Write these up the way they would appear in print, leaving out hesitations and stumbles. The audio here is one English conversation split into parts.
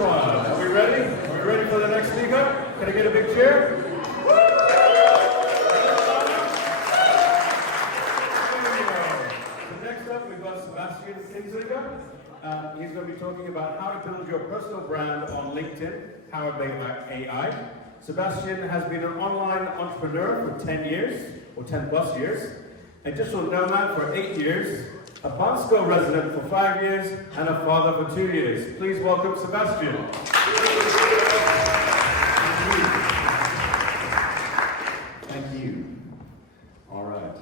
everyone. Are we ready? Are we ready for the next speaker? Can I get a big cheer? Next up, we've got Sebastian Kinzinger. He's going to be talking about how to build your personal brand on LinkedIn, powered by AI. Sebastian has been an online entrepreneur for 10 years, or 10 plus years, a digital nomad for 8 years, a Bansko resident for 5 years, and a father for 2 years. Please welcome Sebastian. Thank you. All right.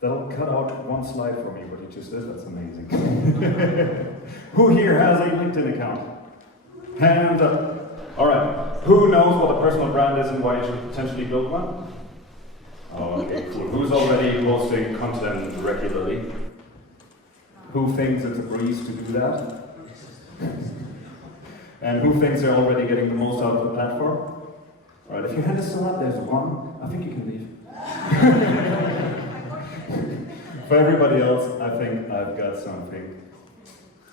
That'll cut out one slide for me, what you just did. That's amazing. Who here has a LinkedIn account? Hand up. All right. Who knows what a personal brand is and why you should potentially build one? Oh, okay, cool. Who's already posting content regularly? Who thinks it's a breeze to do that? And who thinks they're already getting the most out of the platform? All right, if your hand is still up, there's one. I think you can leave. For everybody else, I think I've got something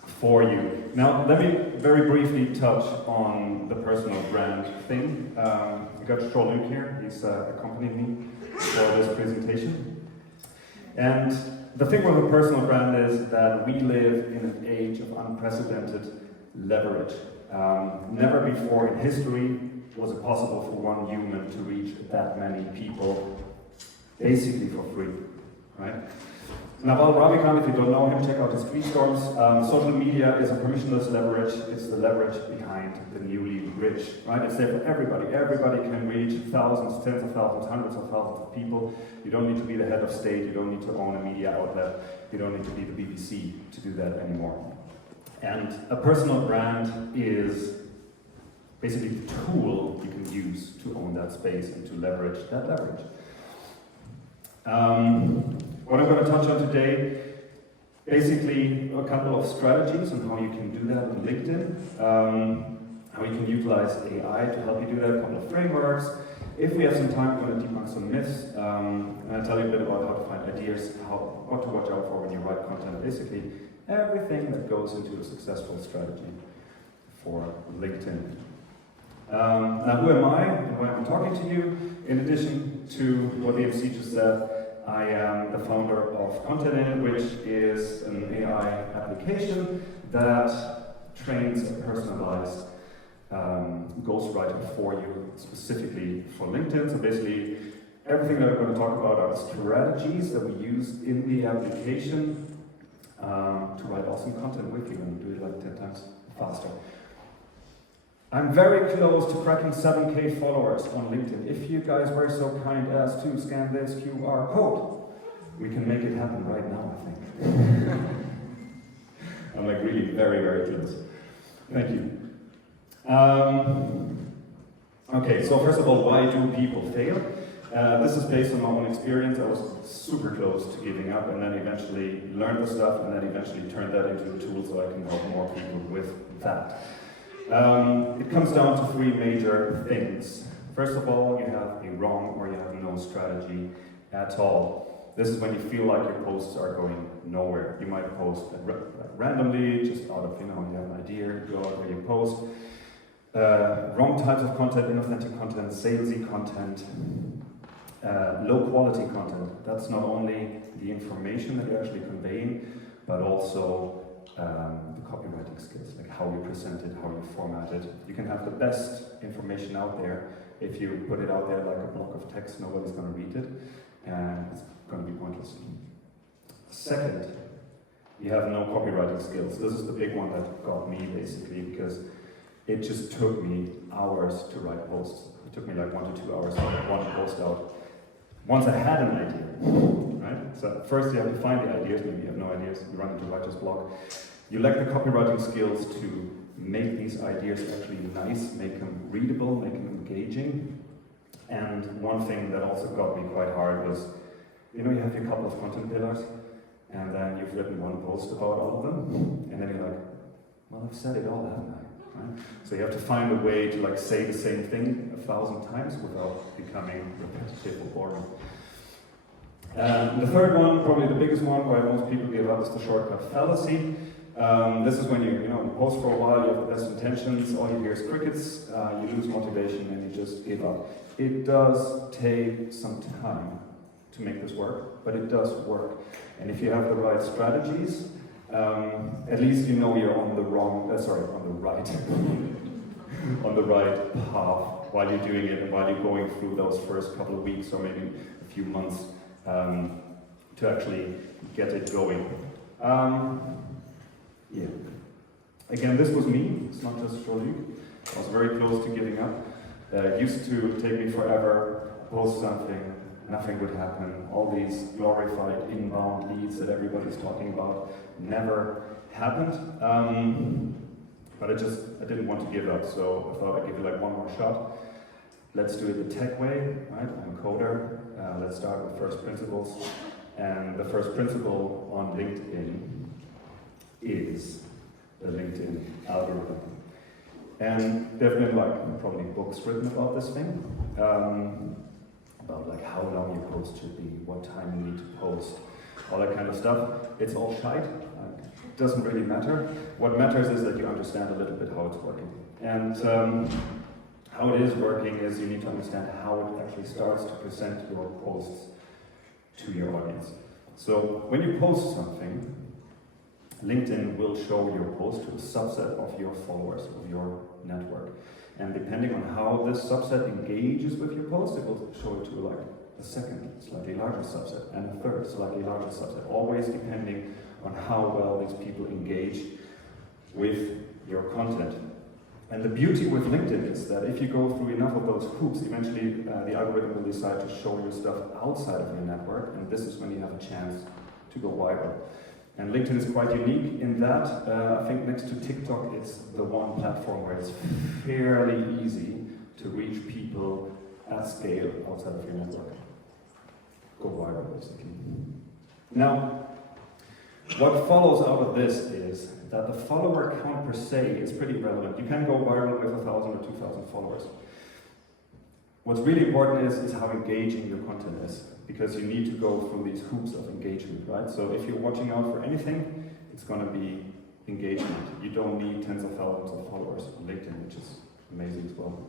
for you. Now, let me very briefly touch on the personal brand thing. We got Luke here. He's accompanied me for this presentation. And the thing with a personal brand is that we live in an age of unprecedented leverage. Never before in history was it possible for one human to reach that many people basically for free, right? Naval Ravikant, if you don't know him, check out his tweet storms. Social media is a permissionless leverage. It's the leverage behind the newly rich, right? It's there for everybody. Everybody can reach thousands, tens of thousands, hundreds of thousands of people. You don't need to be the head of state. You don't need to own a media outlet. You don't need to be the BBC to do that anymore. And a personal brand is basically the tool you can use to own that space and to leverage that leverage. What I'm going to touch on today, basically a couple of strategies on how you can do that on LinkedIn, how you can utilize AI to help you do that, a couple of frameworks. If we have some time, I'm going to debunk some myths, and I'll tell you a bit about how to find ideas, what to watch out for when you write content, basically everything that goes into a successful strategy for LinkedIn. Now, who am I and why I'm talking to you? In addition to what the MC just said, I am the founder of Content, which is an AI application that trains a personalized ghostwriter for you, specifically for LinkedIn. So basically, everything that I'm going to talk about are strategies that we use in the application to write awesome content with you and do it like 10 times faster. I'm very close to cracking 7K followers on LinkedIn. If you guys were so kind as to scan this QR code, we can make it happen right now, I think. I'm like really very, very close. Thank you. Okay, so first of all, why do people fail? This is based on my own experience. I was super close to giving up and then eventually learned the stuff and then eventually turned that into a tool so I can help more people with that. It comes down to three major things. First of all, you have a wrong or you have no strategy at all. This is when you feel like your posts are going nowhere. You might post randomly, just out of, you have an idea, you go out there, you post. Wrong types of content, inauthentic content, salesy content, low quality content. That's not only the information that you're actually conveying, but also the copywriting skills, like how you present it, how you format it. You can have the best information out there. If you put it out there like a block of text, nobody's going to read it, and it's going to be pointless. Second, you have no copywriting skills. This is the big one that got me, basically, because it just took me hours to write posts. It took me like 1 to 2 hours to get one post out. Once I had an idea, right? So first you have to find the ideas, maybe you have no ideas, you run into writer's block. You lack the copywriting skills to make these ideas actually nice, make them readable, make them engaging. And one thing that also got me quite hard was, you have your couple of content pillars, and then you've written one post about all of them, and then you're like, well, I've said it all, haven't I? Right? So you have to find a way to say the same thing 1,000 times without becoming repetitive or boring. The third one, probably the biggest one, why most people give up, is the shortcut fallacy. This is when you post for a while, you have the best intentions, all you hear is crickets, you lose motivation and you just give up. It does take some time to make this work, but it does work. And if you have the right strategies, at least you know you're on the right, on the right path while you're doing it and while you're going through those first couple of weeks or maybe a few months to actually get it going. Yeah. Again, this was me, it's not just for you. I was very close to giving up. It used to take me forever, post something, nothing would happen. All these glorified inbound leads that everybody's talking about never happened. But I didn't want to give up, so I thought I'd give it like one more shot. Let's do it the tech way, right? I'm a coder. Let's start with first principles. And the first principle on LinkedIn is the LinkedIn algorithm. And there have been like probably books written about this thing, about like how long your post should be, what time you need to post, all that kind of stuff. It's all shite. It doesn't really matter. What matters is that you understand a little bit how it's working. And how it is working is you need to understand how it actually starts to present your posts to your audience. So when you post something, LinkedIn will show your post to a subset of your followers, of your network. And depending on how this subset engages with your post, it will show it to like a second, slightly larger subset, and a third, slightly larger subset, always depending on how well these people engage with your content. And the beauty with LinkedIn is that if you go through enough of those hoops, eventually the algorithm will decide to show your stuff outside of your network, and this is when you have a chance to go viral. And LinkedIn is quite unique in that, I think next to TikTok, it's the one platform where it's fairly easy to reach people at scale outside of your network. Go viral, basically. Now, what follows out of this is that the follower count per se is pretty relevant. You can go viral with 1,000 or 2,000 followers. What's really important is how engaging your content is, because you need to go through these hoops of engagement, right? So if you're watching out for anything, it's going to be engagement. You don't need tens of thousands of followers on LinkedIn, which is amazing as well.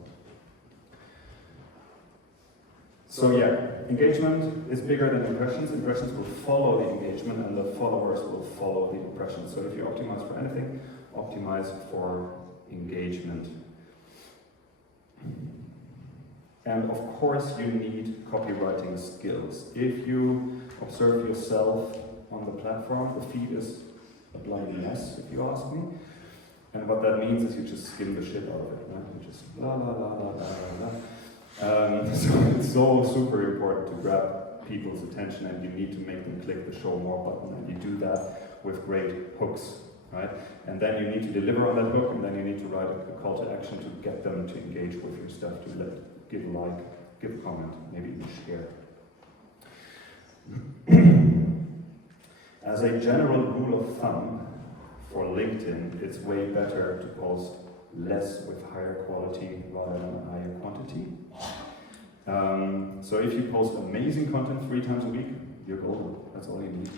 So yeah, engagement is bigger than impressions. Impressions will follow the engagement and the followers will follow the impressions. So if you optimize for anything, optimize for engagement. And of course you need copywriting skills. If you observe yourself on the platform, the feed is a bloody mess, if you ask me. And what that means is you just skim the shit out of it, right? You just blah, blah, blah, blah, blah, blah. So it's so super important to grab people's attention, and you need to make them click the show more button, and you do that with great hooks, right? And then you need to deliver on that hook, and then you need to write a call to action to get them to engage with your stuff, to give a like, give a comment, maybe even share. As a general rule of thumb for LinkedIn, it's way better to post less with higher quality rather than higher quantity. So if you post amazing content 3 times a week, you're golden. That's all you need.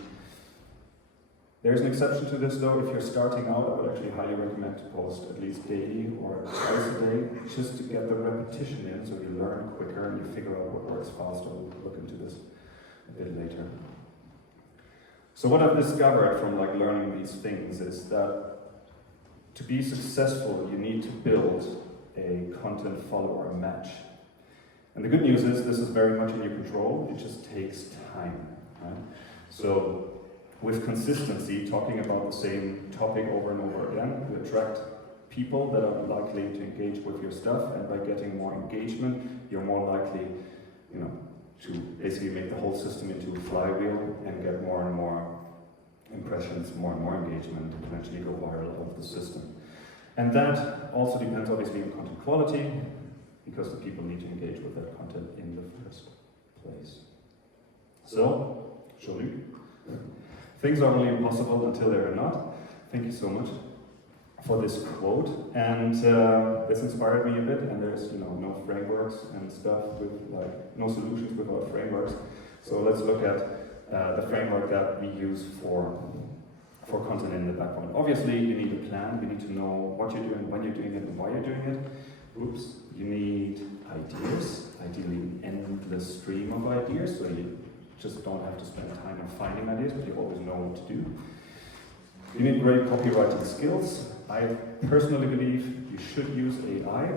There's an exception to this though. If you're starting out, I would actually highly recommend to post at least daily or twice a day, just to get the repetition in so you learn quicker and you figure out what works faster. We'll look into this a bit later. So what I've discovered from learning these things is that to be successful, you need to build a content follower match. And the good news is this is very much in your control. It just takes time, right? So with consistency, talking about the same topic over and over again, you attract people that are likely to engage with your stuff, and by getting more engagement, you're more likely, to basically make the whole system into a flywheel and get more and more impressions, more and more engagement, and eventually go viral out of the system. And that also depends obviously on content quality, because the people need to engage with that content in the first place. So, surely, things are only impossible until they are not. Thank you so much for this quote. And this inspired me a bit, and there's no frameworks and stuff with no solutions without frameworks. So let's look at the framework that we use for for content in the background. Obviously, you need a plan. You need to know what you're doing, when you're doing it, and why you're doing it. Oops. You need ideas, ideally an endless stream of ideas, so you just don't have to spend time on finding ideas, but you always know what to do. You need great copywriting skills. I personally believe you should use AI,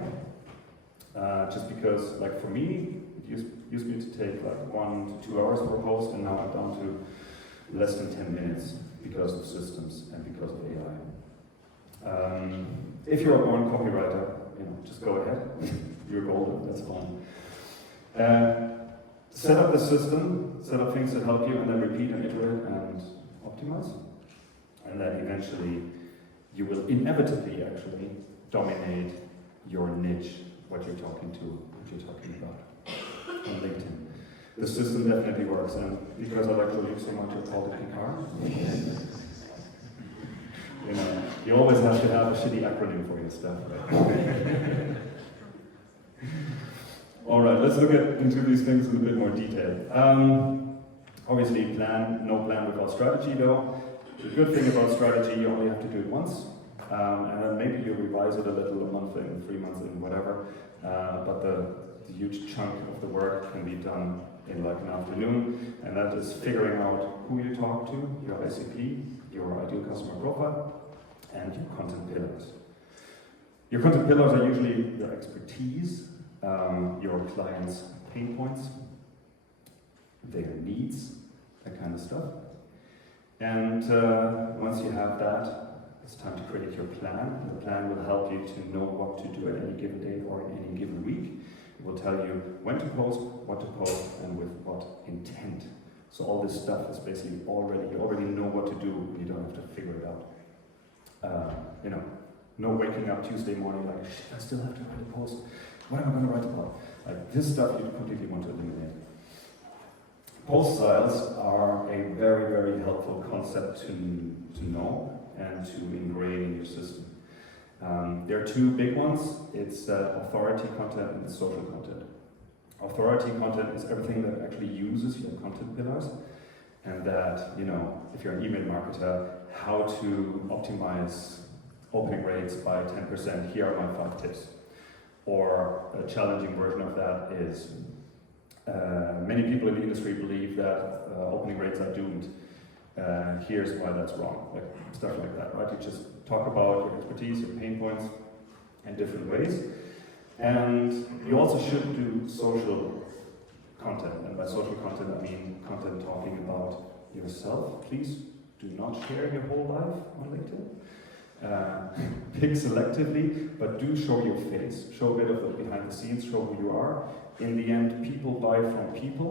just because, like for me, it used me to take like 1 to 2 hours for a post, and now I'm down to less than 10 minutes because of systems and because of AI. If you're a born copywriter, just go ahead. You're golden, that's fine. Set up the system, set up things that help you, and then repeat and iterate and optimize. And then eventually, you will inevitably actually dominate your niche, what you're talking about on LinkedIn. The system definitely works, and because I like to leave so much, I call it PCAR. You always have to have a shitty acronym for your stuff, right? All right, let's look into these things in a bit more detail. Obviously, no plan without strategy, though. The good thing about strategy, you only have to do it once, and then maybe you revise it a little, a month in, 3 months in, whatever. But the huge chunk of the work can be done in like an afternoon, and that is figuring out who you talk to, your ICP, your ideal customer profile, and your content pillars. Your content pillars are usually your expertise, your clients' pain points, their needs, that kind of stuff. And once you have that, it's time to create your plan. The plan will help you to know what to do at any given day or in any given week. It will tell you when to post, what to post, and with what intent. So all this stuff is basically you already know what to do, and you don't have to figure it out. No waking up Tuesday morning like, shit, I still have to write a post. What am I going to write about? Like this stuff you completely want to eliminate. Post styles are a very, very helpful concept to know and to ingrain in your system. There are 2 big ones. It's authority content and social content. Authority content is everything that actually uses your content pillars, and that, if you're an email marketer, how to optimize opening rates by 10%, here are my 5 tips. Or a challenging version of that is, many people in the industry believe that opening rates are doomed. Here's why that's wrong, like stuff like that, right? You just talk about your expertise, your pain points in different ways. And you also should do social content, and by social content I mean content talking about yourself. Please do not share your whole life on LinkedIn. Pick selectively, but do show your face. Show a bit of the behind the scenes, show who you are. In the end, people buy from people,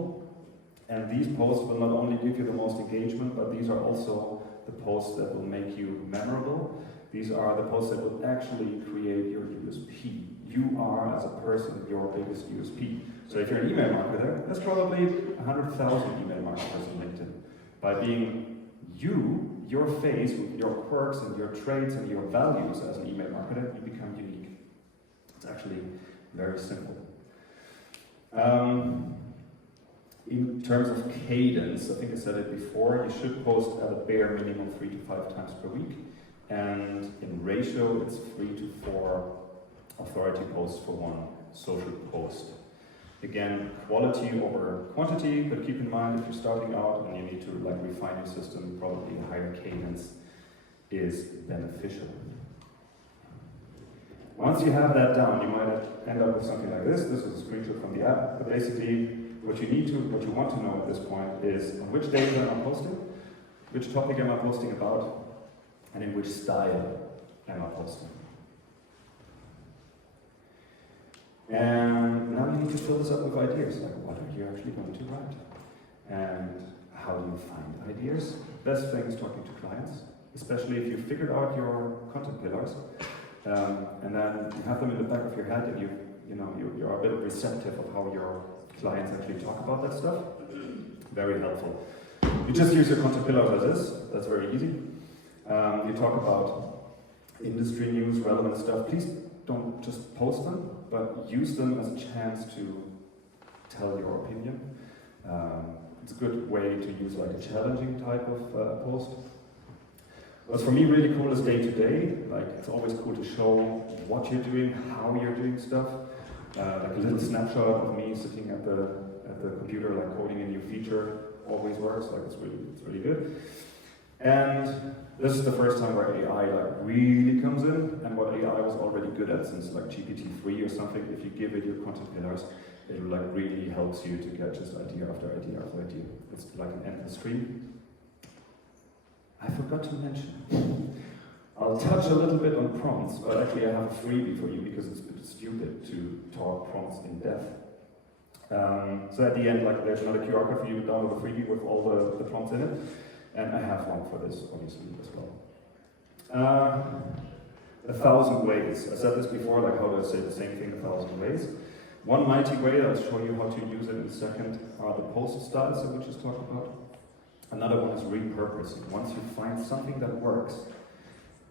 and these posts will not only give you the most engagement, but these are also the posts that will make you memorable. These are the posts that will actually create your USP. You are, as a person, your biggest USP. So if you're an email marketer, there's probably 100,000 email marketers on LinkedIn. By being you, your face, with your quirks and your traits and your values as an email marketer, you become unique. It's actually very simple. In terms of cadence, I think I said it before, you should post at a bare minimum 3 to 5 times per week. And in ratio, it's 3 to 4 authority posts for 1 social post. Again, quality over quantity, but keep in mind if you're starting out and you need to refine your system, probably a higher cadence is beneficial. Once you have that down, you might end up with something like this. This is a screenshot from the app, but basically what you want to know at this point is on which days am I posting, which topic am I posting about, and in which style am I posting. And now you need to fill this up with ideas, like what are you actually going to write? And how do you find ideas? Best thing is talking to clients, especially if you figured out your content pillars, and then you have them in the back of your head, and you're a bit receptive of how your clients actually talk about that stuff. Very helpful. You just use your content pillars as is. That's very easy. You talk about industry news, relevant stuff. Please don't just post them, but use them as a chance to tell your opinion. It's a good way to use like a challenging type of post. What's for me really cool is day to day. Like, it's always cool to show what you're doing, how you're doing stuff. Like a little snapshot of me sitting at the computer, like coding a new feature, always works. Like, it's really good. And this is the first time where AI like really comes in, and what AI was already good at since like GPT-3 or something. If you give it your content pillars, it like really helps you to get just idea after idea after idea. It's like an endless stream. I forgot to mention. I'll touch a little bit on prompts, but actually I have a freebie for you because it's a bit stupid to talk prompts in depth. So at the end, like, there's another QR code for you to download the freebie with all the prompts in it. And I have one for this, obviously, as well. 1,000 ways. I said this before, like, how do I say the same thing 1,000 ways? One mighty way, I'll show you how to use it in a second, are the post styles that we just talked about. Another one is repurposing. Once you find something that works,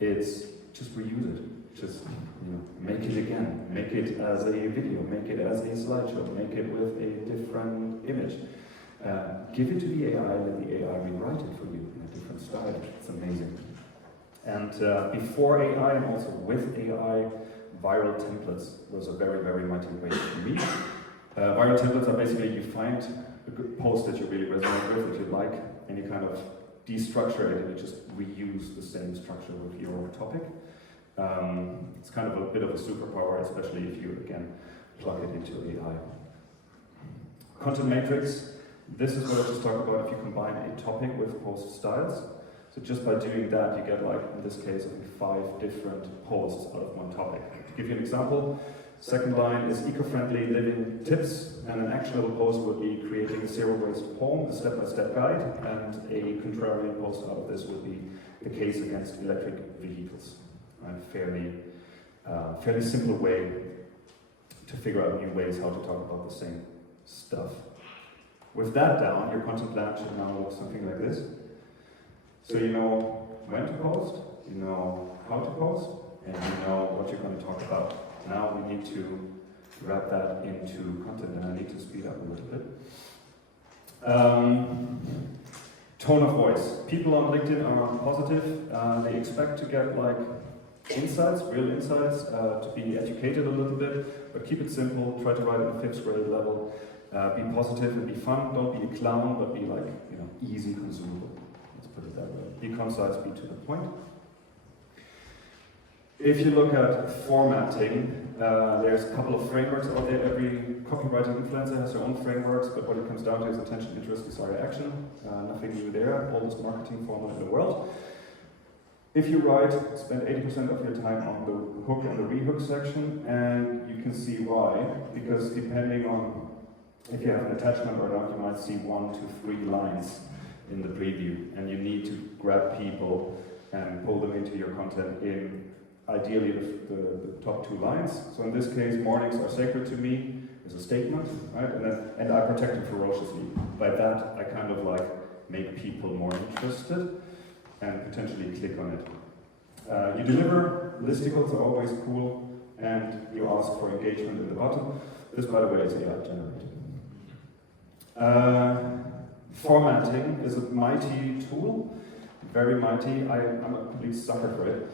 it's just reuse it. Just, make it again. Make it as a video, make it as a slideshow, make it with a different image. Give it to the AI, let the AI rewrite it for you in a different style. It's amazing. And before AI and also with AI, viral templates was a very, very mighty way for me. Viral templates are basically you find a good post that you really resonate with, that you like, and you kind of destructure it and you just reuse the same structure with your topic. It's kind of a bit of a superpower, especially if you, again, plug it into AI. Content matrix. This is what I just talked about if you combine a topic with post styles. So just by doing that, you get, like, in this case, I think 5 different posts out of one topic. To give you an example, second line is eco-friendly living tips, and an actionable post would be creating a zero-waste home, a step-by-step guide, and a contrarian post out of this would be the case against electric vehicles. A fairly simple way to figure out new ways how to talk about the same stuff. With that down, your content plan should now look something like this. So you know when to post, you know how to post, and you know what you're going to talk about. Now we need to wrap that into content, and I need to speed up a little bit. Tone of voice. People on LinkedIn are positive. They expect to get like insights, real insights, to be educated a little bit, but keep it simple. Try to write at a 5th grade level. Be positive and be fun. Don't be a clown, but be like, easy consumable. Let's put it that way. Be concise, be to the point. If you look at formatting, there's a couple of frameworks out there. Every copywriting influencer has their own frameworks, but what it comes down to is attention, interest, desire, action. Nothing new there. Oldest marketing formula in the world. If you write, spend 80% of your time on the hook and the rehook section, and you can see why. Because depending on if you have an attachment or not, you might see 1 to 3 lines in the preview, and you need to grab people and pull them into your content in ideally the top 2 lines. So in this case, mornings are sacred to me is a statement, right? And I protect them ferociously. By that, I kind of like make people more interested and potentially click on it. You deliver, listicles are always cool, and you ask for engagement in the bottom. This, by the way, is AI generated. Formatting is a mighty tool, very mighty. I'm a complete sucker for it.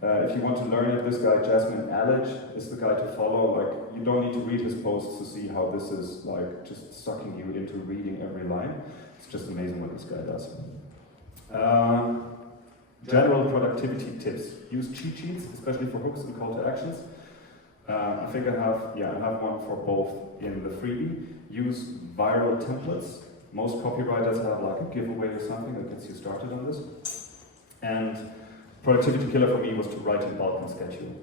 If you want to learn it, this guy, Jasmine Alledge, is the guy to follow. Like, you don't need to read his posts to see how this is like just sucking you into reading every line. It's just amazing what this guy does. General productivity tips. Use cheat sheets, especially for hooks and call to actions. I think I have one for both in the freebie. Use viral templates. Most copywriters have like a giveaway or something that gets you started on this. And productivity killer for me was to write in bulk and schedule.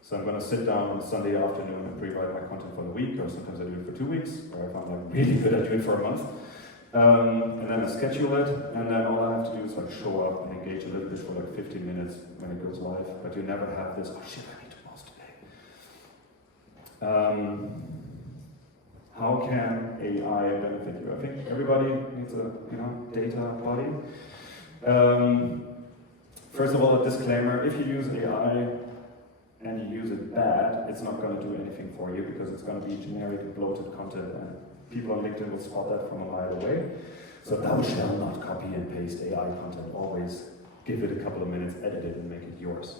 So I'm going to sit down on a Sunday afternoon and pre-write my content for the week, or sometimes I do it for 2 weeks, or if I'm like really good, I do it for a month. And then I schedule it, and then all I have to do is like show up and engage a little bit for like 15 minutes when it goes live. But you never have this, oh shit, I need to post today. How can AI benefit you? I think everybody needs a data body. First of all, a disclaimer: if you use AI and you use it bad, it's not going to do anything for you because it's going to be generic, bloated content, and people on LinkedIn will spot that from a mile away. So thou shalt not copy and paste AI content. Always give it a couple of minutes, edit it, and make it yours.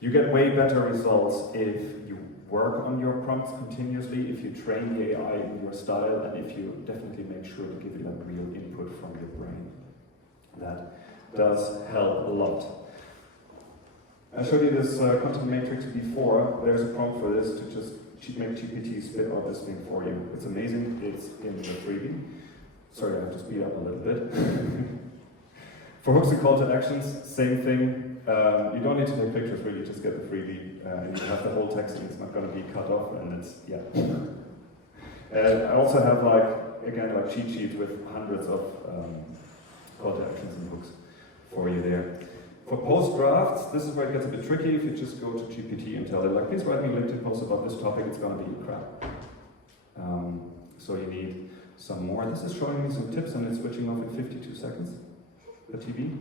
You get way better results if you work on your prompts continuously, if you train the AI in your style, and if you definitely make sure to give it like real input from your brain. That does help a lot. I showed you this content matrix before. There's a prompt for this to just make GPT spit out this thing for you. It's amazing. It's in the freebie. Sorry, I have to speed up a little bit. For hooks and call to actions, same thing. You don't need to take pictures, really, just get the freebie. And you have the whole text, and it's not going to be cut off, and it's, yeah. I also have, again, cheat sheet with hundreds of call to actions and hooks for you there. For post drafts, this is where it gets a bit tricky. If you just go to GPT and tell it, please write me a LinkedIn post about this topic, it's going to be crap. So you need some more. This is showing me some tips, and it's switching off in 52 seconds, the TV.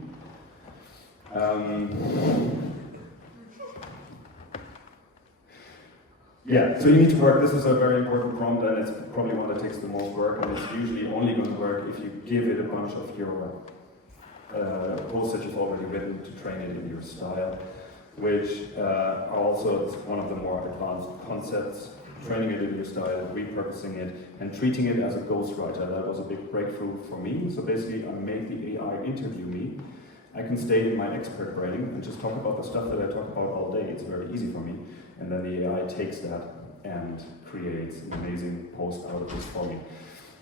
Yeah, so you need to work. This is a very important prompt, and it's probably one that takes the most work, and it's usually only going to work if you give it a bunch of your posts that you've already written to train it in your style, which are also one of the more advanced concepts. Training it in your style, repurposing it, and treating it as a ghostwriter. That was a big breakthrough for me. So basically, I made the AI interview me. I can stay in my expert brain and just talk about the stuff that I talk about all day. It's very easy for me. And then the AI takes that and creates an amazing post out of this for me.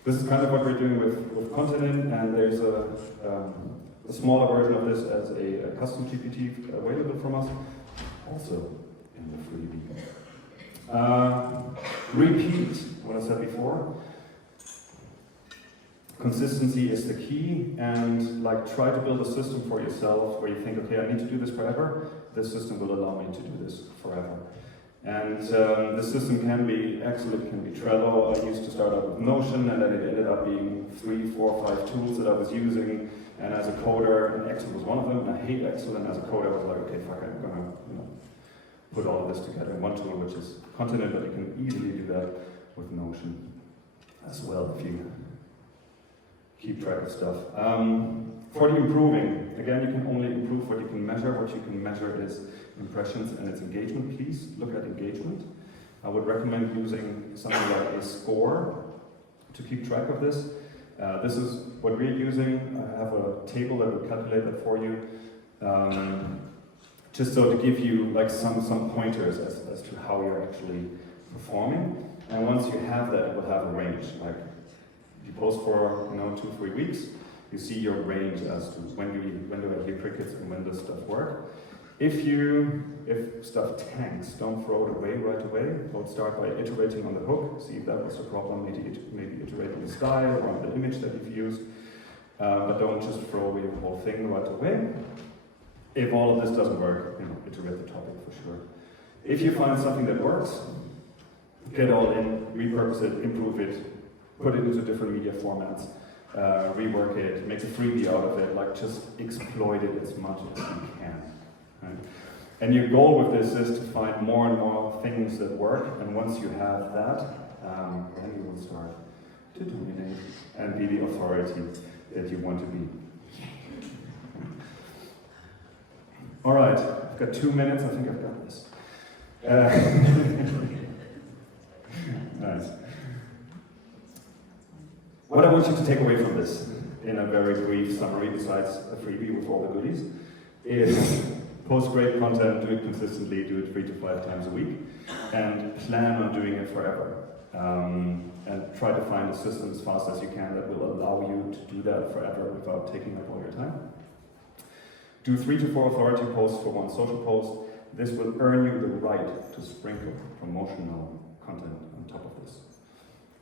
This is kind of what we're doing with Continent, and there's a smaller version of this as a custom GPT available from us, also in the freebie. Repeat what I said before. Consistency is the key, and try to build a system for yourself where you think, okay, I need to do this forever. This system will allow me to do this forever. And the system can be Excel, it can be Trello. I used to start out with Notion, and then it ended up being 3, 4, 5 tools that I was using. And as a coder, and Excel was one of them, and I hate Excel, and as a coder I was like, okay, fuck, I'm gonna put all of this together in one tool, which is Continent, but you can easily do that with Notion as well if you keep track of stuff. For the improving, again, you can only improve what you can measure. What you can measure is impressions and its engagement. Please look at engagement. I would recommend using something like a score to keep track of this. This is what we're using. I have a table that will calculate that for you. Just so to give you some pointers as to how you're actually performing. And once you have that, it will have a range. You post for 2-3 weeks, you see your range as to when do I hear crickets and when does stuff work. If stuff tanks, don't throw it away right away. Don't start by iterating on the hook, see if that was a problem, maybe iterate on the style or on the image that you've used. But don't just throw away the whole thing right away. If all of this doesn't work, iterate the topic for sure. If you find something that works, get all in, repurpose it, improve it, put it into different media formats, rework it, make a freebie out of it, just exploit it as much as you can. Right? And your goal with this is to find more and more things that work, and once you have that, then you will start to dominate and be the authority that you want to be. All right, I've got 2 minutes. I think I've got this. Nice. What I want you to take away from this, in a very brief summary, besides a freebie with all the goodies, is post great content, do it consistently, do it 3 to 5 times a week, and plan on doing it forever. And try to find a system as fast as you can that will allow you to do that forever without taking up all your time. Do 3 to 4 authority posts for 1 social post. This will earn you the right to sprinkle promotional content on top of this.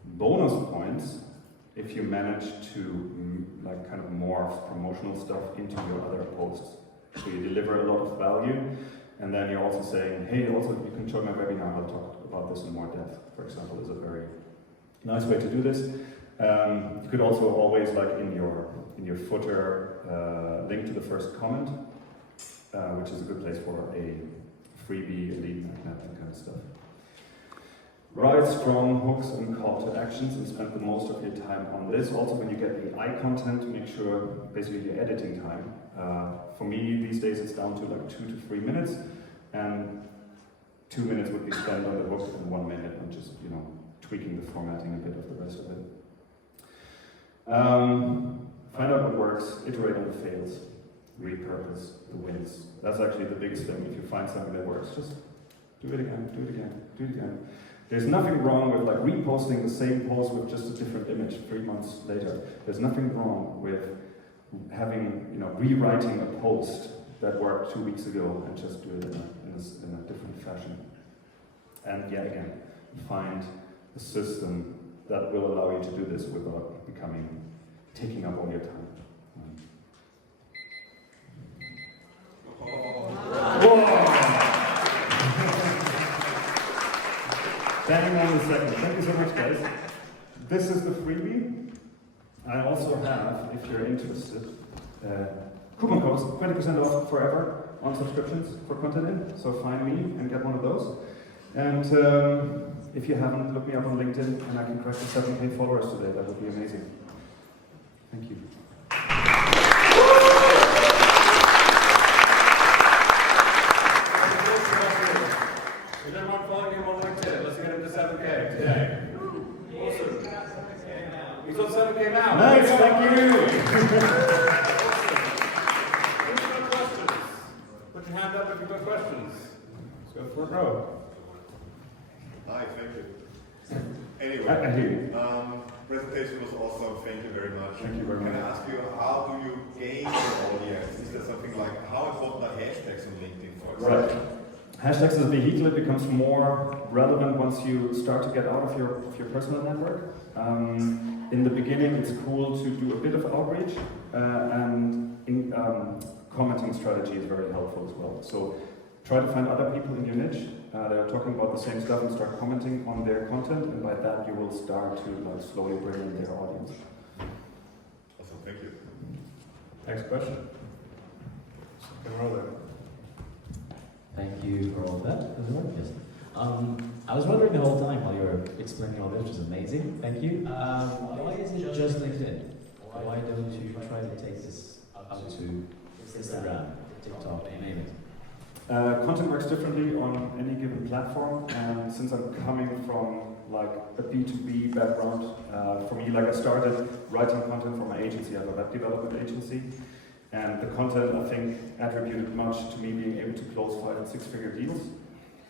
Bonus points if you manage to kind of morph promotional stuff into your other posts. So you deliver a lot of value, and then you're also saying, hey, also you can join my webinar, I'll talk about this in more depth, for example, is a very nice way to do this. You could also always, in your footer, link to the first comment, which is a good place for a freebie, a lead magnet, that kind of stuff. Write strong hooks and call to actions and spend the most of your time on this. Also, when you get AI content, make sure basically your editing time. For me, these days it's down to like 2 to 3 minutes, and 2 minutes would be spent on the hook and 1 minute on just, tweaking the formatting a bit of the rest of it. Find out what works, iterate on the fails, repurpose the wins. That's actually the biggest thing. If you find something that works, just do it again, do it again, do it again. There's nothing wrong with like reposting the same post with just a different image 3 months later. There's nothing wrong with having, rewriting a post that worked 2 weeks ago and just do it in a different fashion. And yeah, again, find a system that will allow you to do this without taking up all your time. Standing on the second. Thank you so much, guys. This is the freebie. I also have, if you're interested, coupon codes, 20% off forever on subscriptions for Content In. So find me and get one of those. And if you haven't, look me up on LinkedIn and I can crack the 7K followers today. That would be amazing. Thank you. Is everyone following him on LinkedIn? Let's get him to 7K today. Awesome. He's on 7K now. Nice, thank you. Who's got questions? Put your hand up if you've got questions. Let's go front row. Hi, thank you. Anyway, I hear you. Presentation was awesome. Thank you very much. Thank you very much. Can I ask you, how do you gain your audience? Is there something like, how important are hashtags on LinkedIn, for example? Right. Hashtags as a vehicle, it becomes more relevant once you start to get out of your personal network. In the beginning, it's cool to do a bit of outreach, and commenting strategy is very helpful as well. So try to find other people in your niche that are talking about the same stuff and start commenting on their content, and by that you will start to slowly bring in their audience. Awesome, thank you. Next question. Second row there. Thank you for all of that. Yes. I was wondering the whole time while you were explaining all this, which is amazing. Thank you. Why is it just LinkedIn? Why don't you try to take this up to Instagram, TikTok, you name it? Content works differently on any given platform, and since I'm coming from like a B2B background, for me, like I started writing content for my agency. I have a web development agency, and the content I think attributed much to me being able to close 5- and 6-figure deals.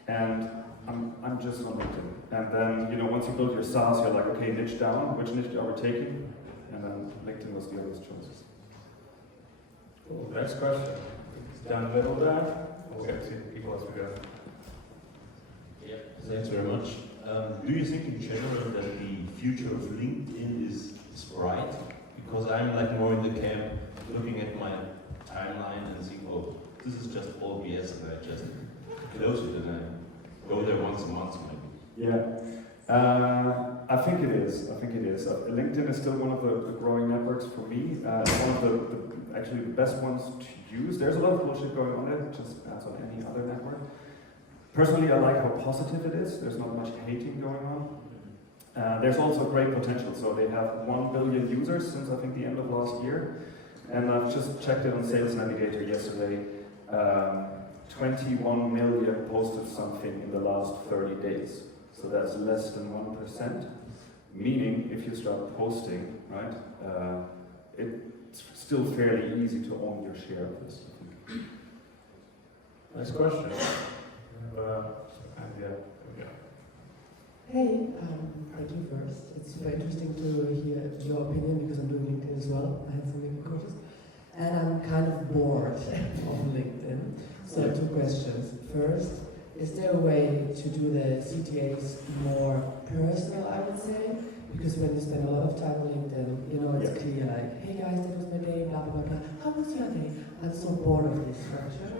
And I'm just on LinkedIn. And then once you build your SaaS, you're like, okay, niche down. Which niche are we taking? And then LinkedIn was the obvious choice. Cool. Next question. Down the middle there. We'll get to people as we go. Yeah, thanks very much. Do you think in general that the future of LinkedIn is bright? Because I'm like more in the camp looking at my timeline and think, oh, this is just all BS, and I just close it and I go there once a month maybe. Yeah, I think it is. LinkedIn is still one of the growing networks for me. One of the actually the best ones to use. There's a lot of bullshit going on there, just as on any other network. Personally, I like how positive it is. There's not much hating going on. There's also great potential. So they have 1 billion users since I think the end of last year. And I've just checked it on Sales Navigator yesterday. 21 million posted something in the last 30 days. So that's less than 1%. Meaning, if you start posting, right, it's still fairly easy to own your share of this. Next question. Hey, thank you first. It's very interesting to hear your opinion because I'm doing LinkedIn as well. I had some LinkedIn courses. And I'm kind of bored of LinkedIn. So 2 questions. First, is there a way to do the CTAs more personal, I would say? Because when you spend a lot of time on LinkedIn, it's clear like, hey guys, that was my day, blah, blah, blah, blah. How was your day? I'm so bored of this structure.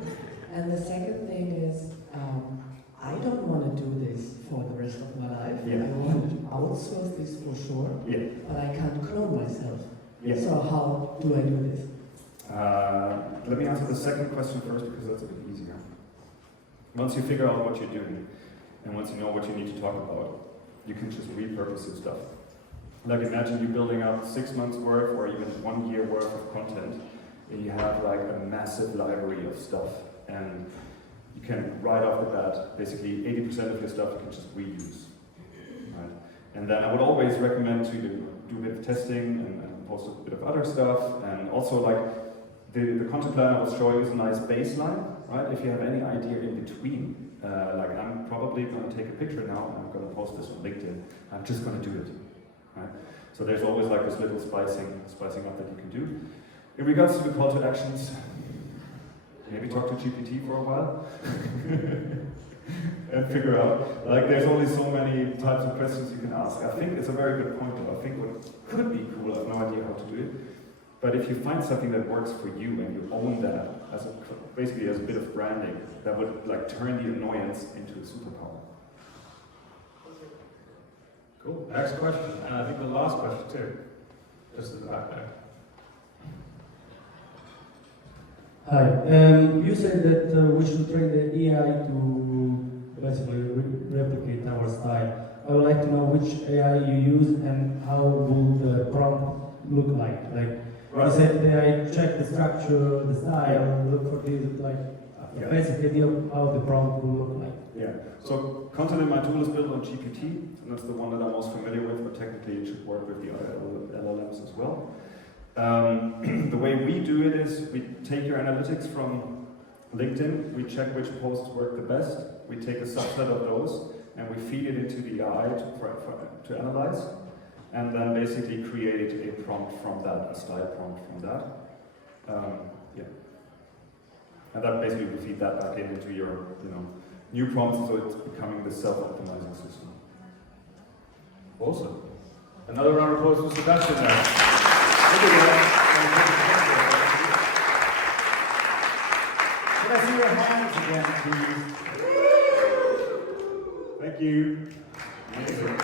And the second thing is, I don't want to do this for the rest of my life. Yeah. I want to outsource this for sure, but I can't clone myself. So how do I do this? Let me answer the second question first because that's a bit easier. Once you figure out what you're doing, and once you know what you need to talk about, you can just repurpose your stuff. Like imagine you building up 6 months worth or even 1 year worth of content, and you have like a massive library of stuff, and you can right off the bat, basically 80% of your stuff you can just reuse. Right? And then I would always recommend to do a bit of testing and post a bit of other stuff, and also like the content plan I was showing is a nice baseline, right? If you have any idea in between, like I'm probably going to take a picture now and I'm going to post this on LinkedIn. I'm just going to do it, right? So there's always like this little spicing up that you can do. In regards to the call to actions, maybe talk to GPT for a while and figure out, like there's only so many types of questions you can ask. I think it's a very good point though. I think what could be cool, I have no idea how to do it, but if you find something that works for you and you own that as basically as a bit of branding, that would like turn the annoyance into a superpower. Cool. Next question, and I think the last question too. Just in the back there. Hi. You said that we should train the AI to basically replicate our style. I would like to know which AI you use and how will the prompt look like. Like you said, the AI check the structure, the style, look for this, like a basic idea of how the prompt will look like. Yeah. So content in my tool is built on GPT, and that's the one that I'm most familiar with, but technically it should work with the other LLMs as well. The way we do it is we take your analytics from LinkedIn, we check which posts work the best, we take a subset of those, and we feed it into the AI to analyze, and then basically create a prompt from that, a style prompt from that. Yeah. And that basically will feed that back into your new prompts, so it's becoming the self-optimizing system. Awesome. Another round of applause for Sebastian there. Can I see your hands again, please? Thank you. Amazing.